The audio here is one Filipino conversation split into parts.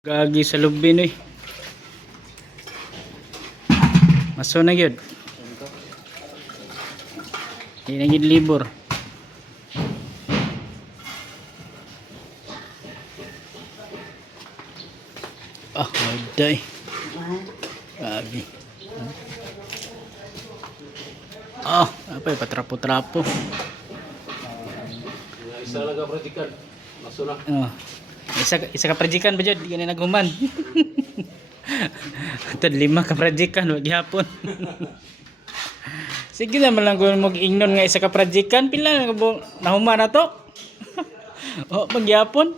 Gagi sa lubin eh. Maso na gyud. Di na gyud libur. Day. Grabe. Apa ya patrapo-trapo. Isa lang ka practical. Maso na. Isa ka prajikan ba jud gani naghuman. Tad 5 ka prajikan wa gihapon. Sige naman lang kung mag-ignon nga isa ka prajikan pila na nahuman na to. Magyapon.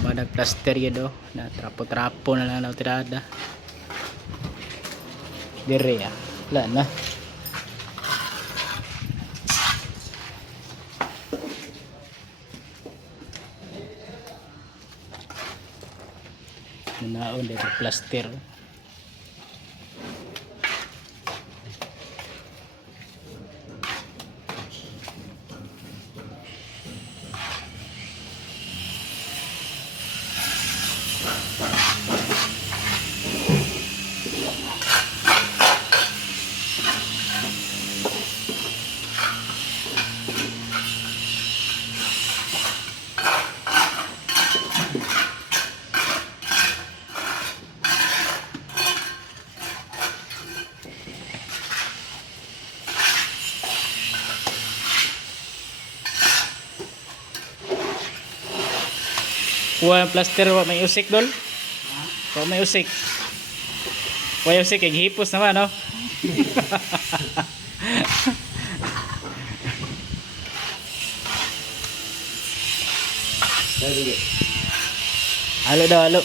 Madag plaster yun do. Na trapo-trapo na lang na tirada. Dire ya. Wala na. Naon dito plaster. Kuha plaster wa may usik dol. Wa may usik. Wa usik kay hipos naman no. Halo daw halo.